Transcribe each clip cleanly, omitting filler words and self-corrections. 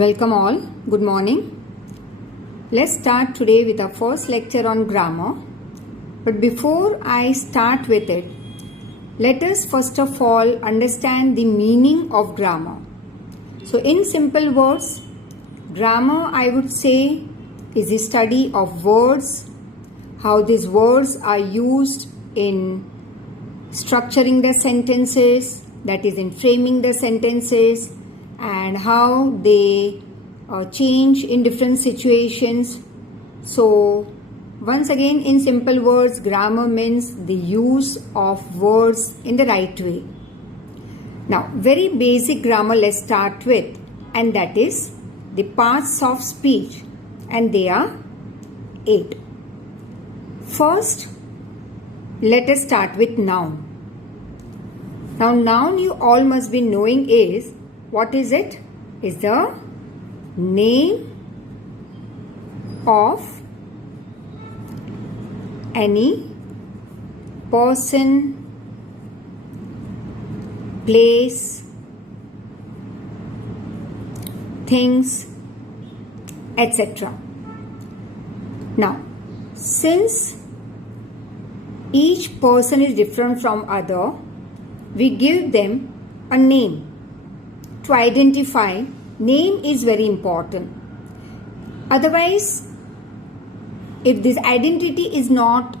Welcome all. Good morning. Let's start today with our first lecture on grammar. But before I start with it, let us first of all understand the meaning of grammar. So in simple words, grammar I would say is the study of words, how these words are used in structuring the sentences, that is in framing the sentences, and how they change in different situations. So once again, in simple words, grammar means the use of words in the right way. Now, very basic grammar let's start with, and that is the parts of speech, and they are 8. First, let us start with noun. Now, noun you all must be knowing is, what is it? Is the name of any person, place, things, etc. Now, since each person is different from other, we give them a name. To identify, name is very important. Otherwise, if this identity is not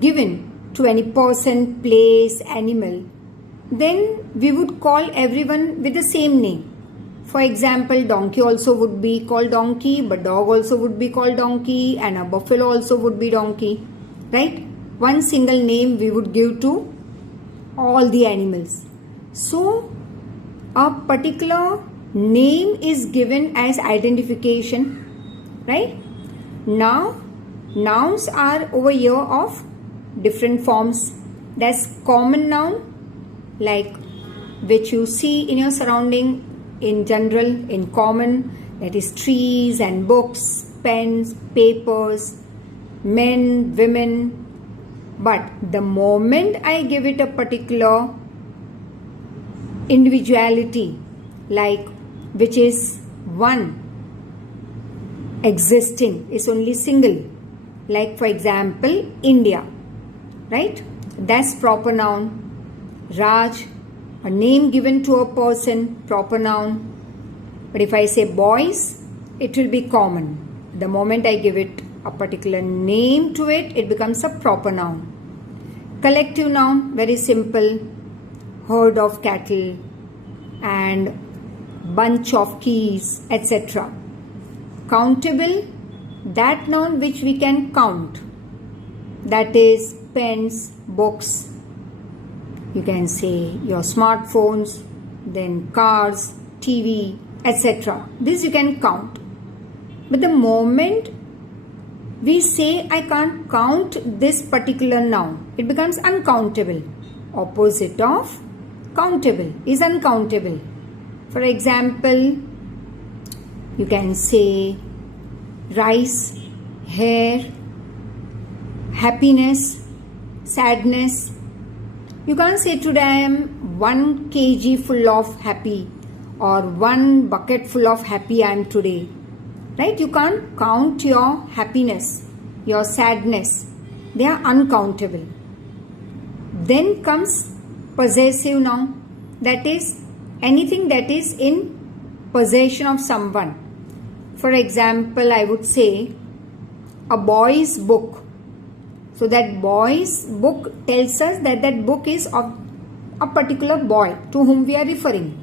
given to any person, place, animal, then we would call everyone with the same name. For example, donkey also would be called donkey, but dog also would be called donkey, and a buffalo also would be donkey, right? One single name we would give to all the animals. So, a particular name is given as identification, right? Now, nouns are over here of different forms. That's common noun, like which you see in your surrounding in general, in common, that is trees and books, pens, papers, men, women. But the moment I give it a particular individuality, like which is one, existing, is only single, like for example India, right? That's proper noun. Raj, a name given to a person, proper noun. But if I say boys, it will be common. The moment I give it a particular name to it, it becomes a proper noun. Collective noun, very simple. Herd of cattle and bunch of keys, etc. Countable, that noun which we can count, that is pens, books, you can say your smartphones, then cars, TV, etc. This you can count. But the moment we say I can't count this particular noun, it becomes uncountable. Opposite of countable is uncountable. For example, you can say rice, hair, happiness, sadness. You can't say today I am 1 kg full of happy or 1 bucket full of happy I am today. Right? You can't count your happiness, your sadness. They are uncountable. Then comes possessive noun, that is anything that is in possession of someone. For example, I would say a boy's book. So that boy's book tells us that that book is of a particular boy to whom we are referring.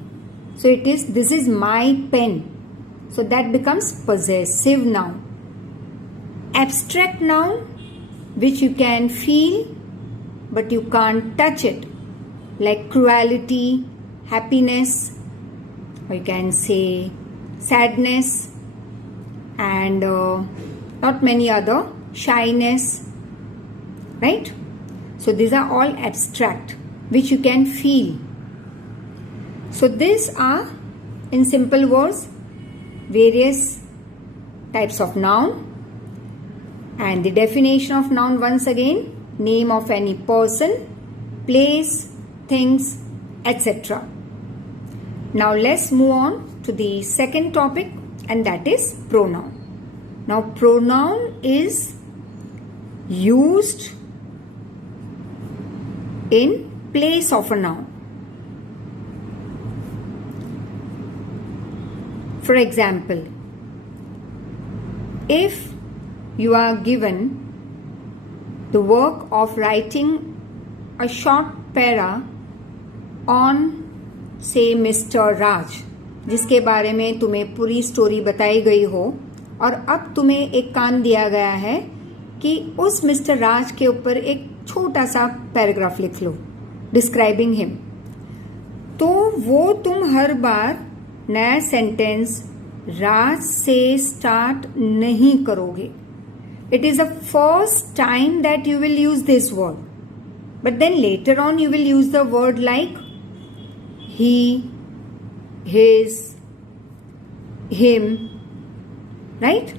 So it is, this is my pen. So that becomes possessive noun. Abstract noun, which you can feel but you can't touch it, like cruelty, happiness, or you can say sadness, and not many other, shyness, right? So these are all abstract, which you can feel. So these are, in simple words, various types of noun. And the definition of noun once again, name of any person, place, things, etc. Now let's move on to the second topic, and that is pronoun. Now pronoun is used in place of a noun. For example, if you are given the work of writing a short para on say Mr. Raj, जिसके बारे में तुम्हें पूरी story बताई गई हो, और अब तुम्हें एक काम दिया गया है कि उस मिस्टर राज के ऊपर एक छोटा सा पैराग्राफ लिख लो डिस्क्राइबिंग हिम, तो वो तुम हर बार नया सेंटेंस राज से स्टार्ट नहीं करोगे. It is the first time that you will use this word, but then later on you will use the word like he, his, him, right?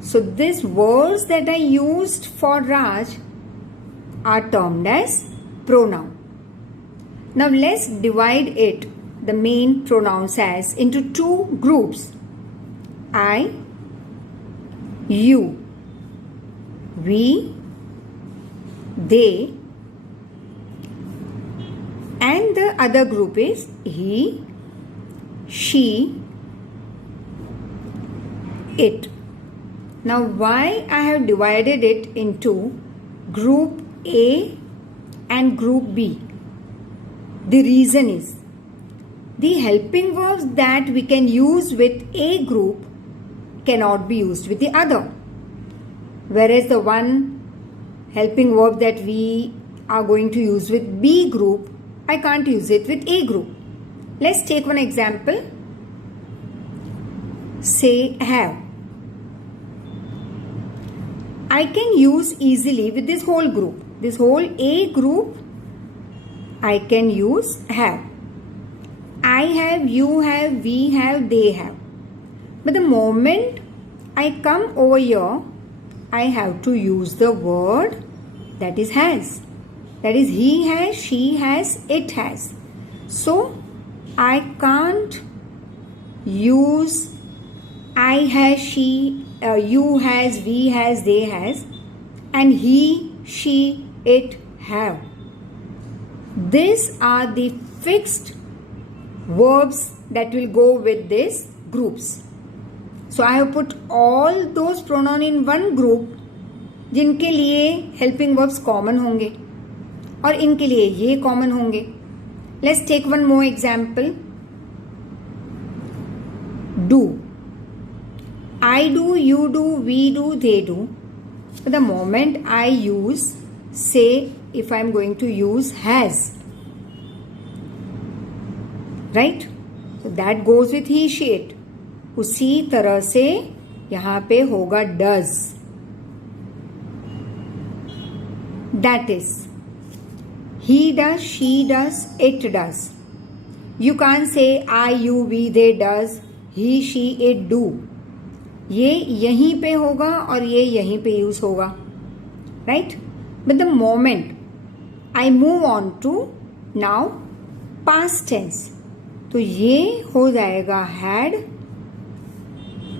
So these words that I used for Raj are termed as pronoun. Now let's divide it, the main pronouns, as into two groups. I, you, we, they, and the other group is he, she, it. Now why I have divided it into group A and group B? The reason is the helping verbs that we can use with A group cannot be used with the other, whereas the one helping verb that we are going to use with B group, I can't use it with A group. Let's take one example. Say have. I can use easily with this whole group. This whole A group, I can use have. I have, you have, we have, they have. But the moment I come over here, I have to use the word that is has. That is he has, she has, it has. So I can't use I has, she, you has, we has, they has, and he, she, it have. These are the fixed verbs that will go with these groups. So I have put all those pronouns in one group जिनके लिए helping verbs common होंगे और इनके लिए ये common होंगे. Let's take one more example. Do. I do, you do, we do, they do. The moment I use say if I am going to use has, right, so that goes with he, she, it. उसी तरह से यहां पे होगा does. That is he does, she does, it does. You can't say I, you, we, they does, he, she, it do. ये यहीं पे होगा और ये यहीं पे यूज होगा, right? But the moment I move on to now past tense, तो ये हो जाएगा had,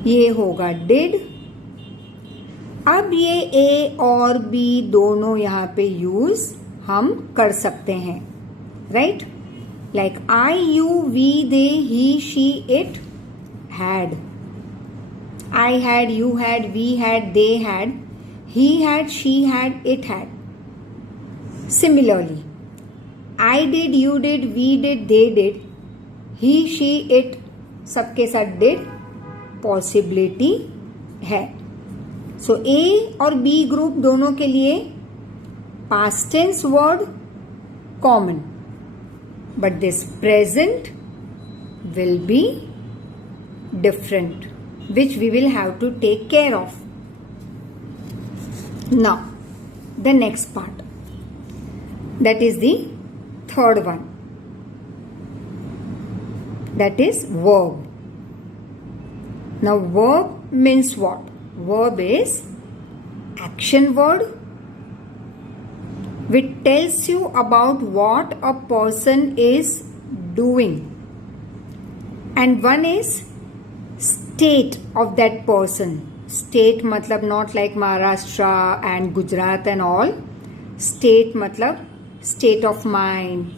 ये होगा did. अब ये A और B दोनों यहाँ पे यूज हम कर सकते हैं, right? Like I, you, we, they, he, she, it had. I had, you had, we had, they had, he had, she had, it had. Similarly I did, you did, we did, they did, he, she, it सबके साथ did possibility है. सो ए और B group दोनों के लिए past tense word common, but this present will be different, which we will have to take care of. Now the next part, that is the third one, that is verb. Now verb means what? Verb is action word which tells you about what a person is doing, and one is state of that person. State matlab not like Maharashtra and Gujarat and all. State matlab state of mind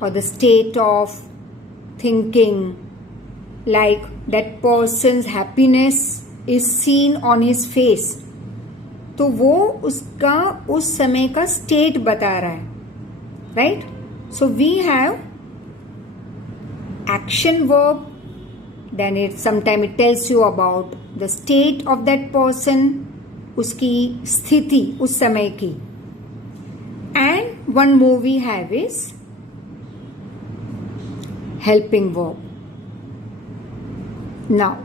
or the state of thinking, like that person's happiness is seen on his face. तो वो उसका उस समय का state बता रहा है, right? So we have action verb, then it sometime it tells you about the state of that person, उसकी स्थिति उस समय की. And one more we have is helping verb. Now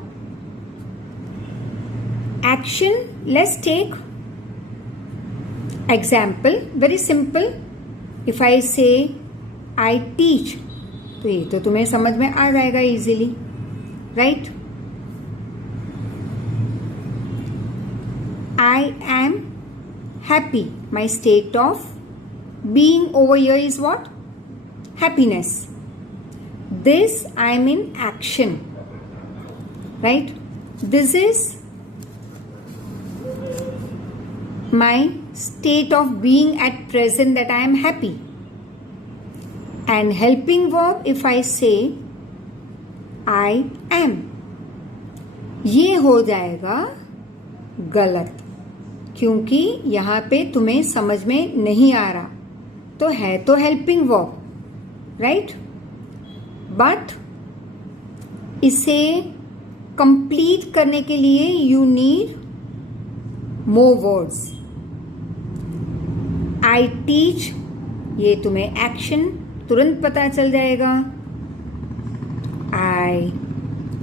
action, let's take example, very simple. If I say I teach, तो ये तो तुम्हें समझ में आ जाएगा easily, right? I am happy. My state of being over here is what? Happiness. This I am in action, right? This is my state of being at present, that I am happy. And helping verb, if I say I am, ये हो जाएगा गलत, क्योंकि यहाँ पे तुम्हें समझ में नहीं आ रहा. तो है तो हेल्पिंग वर्ब, राइट? बट इसे कंप्लीट करने के लिए you need more words. I teach, ये तुम्हें एक्शन तुरंत पता चल जाएगा. I,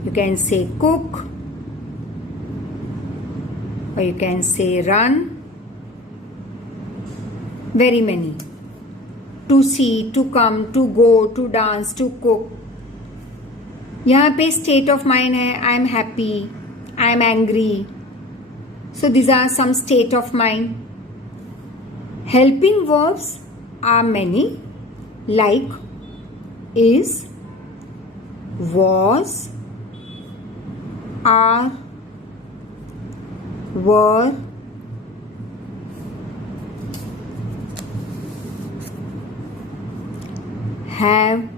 you can say cook, or you can say run. Very many. To see, to come, to go, to dance, to cook. यहाँ पे state of mind है, I am happy, I am angry. So these are some state of mind. Helping verbs are many, like is, was, are, were, have,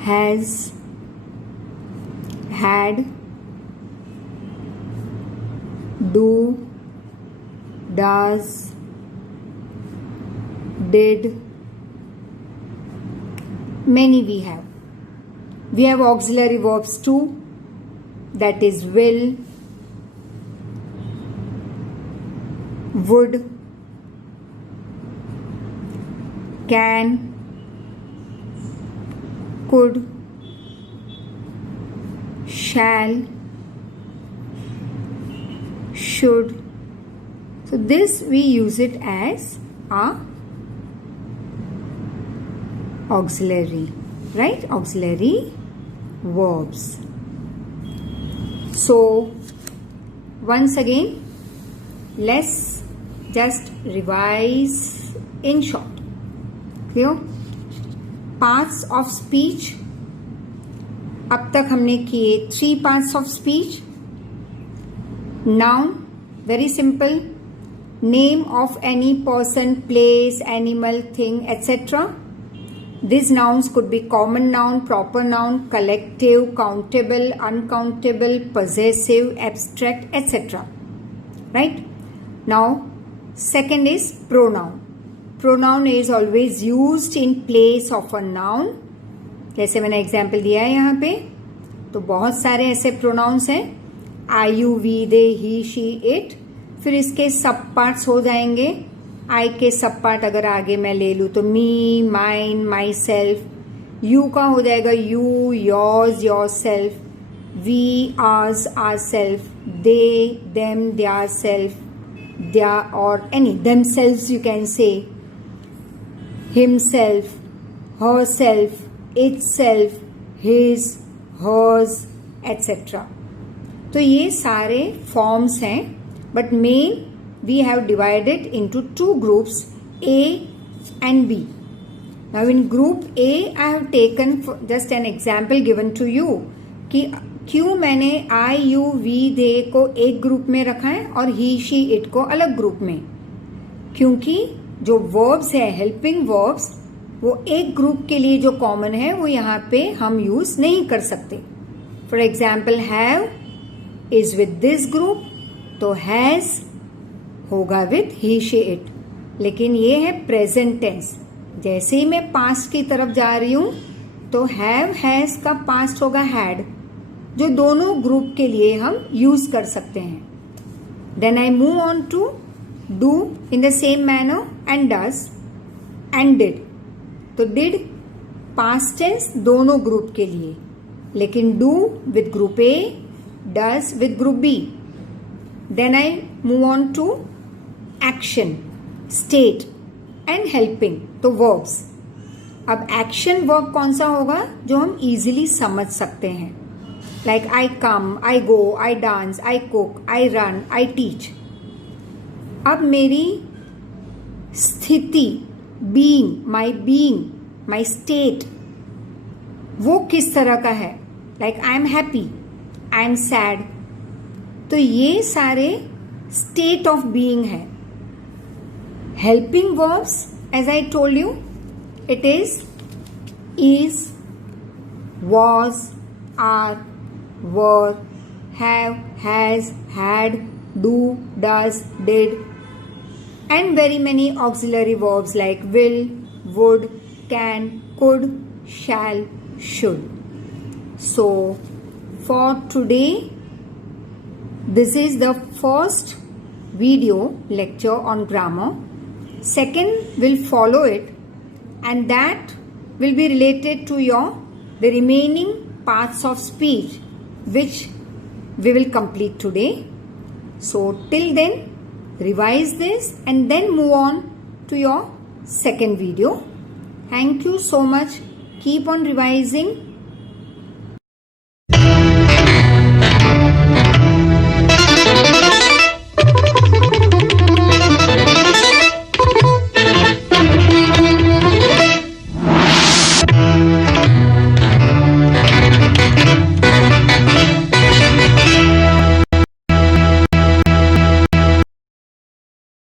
has, had, do, does, did. Many we have. We have auxiliary verbs too, that is will, would, can, could, shall, should. So this we use it as a auxiliary, right? Auxiliary verbs. So once again, let's just revise in short. Clear? Parts of speech. अब तक हमने किए 3 parts of speech. Noun, very simple. Name of any person, place, animal, thing, etc. These nouns could be common noun, proper noun, collective, countable, uncountable, possessive, abstract, etc. Right? Now, second is pronoun. Pronoun is always used in place of a noun. जैसे मैंने example दिया है यहाँ पे, तो बहुत सारे ऐसे प्रोनाउंस हैं. I, you, we, they, he, she, it. फिर इसके सब पार्ट्स हो जाएंगे. आई के सब पार्ट अगर आगे मैं ले लूँ तो me, mine, myself. You का हो जाएगा you, yours, yourself. We, ours, our self. They, them, their self. There और any, themselves you can say. Himself, herself, itself, his, hers, etc. तो ये सारे फॉर्म्स हैं, but main we have divided into 2 groups, A and B. Now in group A, I have taken just an example given to you. कि क्यों मैंने आई you we दे को एक group में रखा है और ही शी इट को अलग ग्रुप में, क्योंकि जो वर्ब्स है हेल्पिंग वर्ब्स वो एक ग्रुप के लिए जो कॉमन है वो यहाँ पे हम यूज नहीं कर सकते. For example have is with this group, तो हैज होगा विद ही शी इट. लेकिन ये है प्रेजेंट टेंस. जैसे ही मैं पास्ट की तरफ जा रही हूं तो हैव हैज का पास्ट होगा हैड, जो दोनों ग्रुप के लिए हम यूज कर सकते हैं. Then I move on to do in the same manner and does and did. तो डिड पास्ट टेंस दोनों ग्रुप के लिए, लेकिन do with group A, does with group B. Then I move on to action, state and helping, तो verbs. अब action verb कौन सा होगा जो हम इजीली समझ सकते हैं, like I come, I go, I dance, I cook, I run, I teach. अब मेरी स्थिति, बीइंग, माई स्टेट, वो किस तरह का है, like I am happy, I am sad. तो ये सारे स्टेट ऑफ बीइंग है. Helping verbs, as I told you, it is, was, are, were, have, has, had, do, does, did, and very many auxiliary verbs like will, would, can, could, shall, should. So, for today, this is the first video lecture on grammar. Second will follow it, and that will be related to the remaining parts of speech which we will complete today. So till then, revise this and then move on to your second video. Thank you so much. Keep on revising.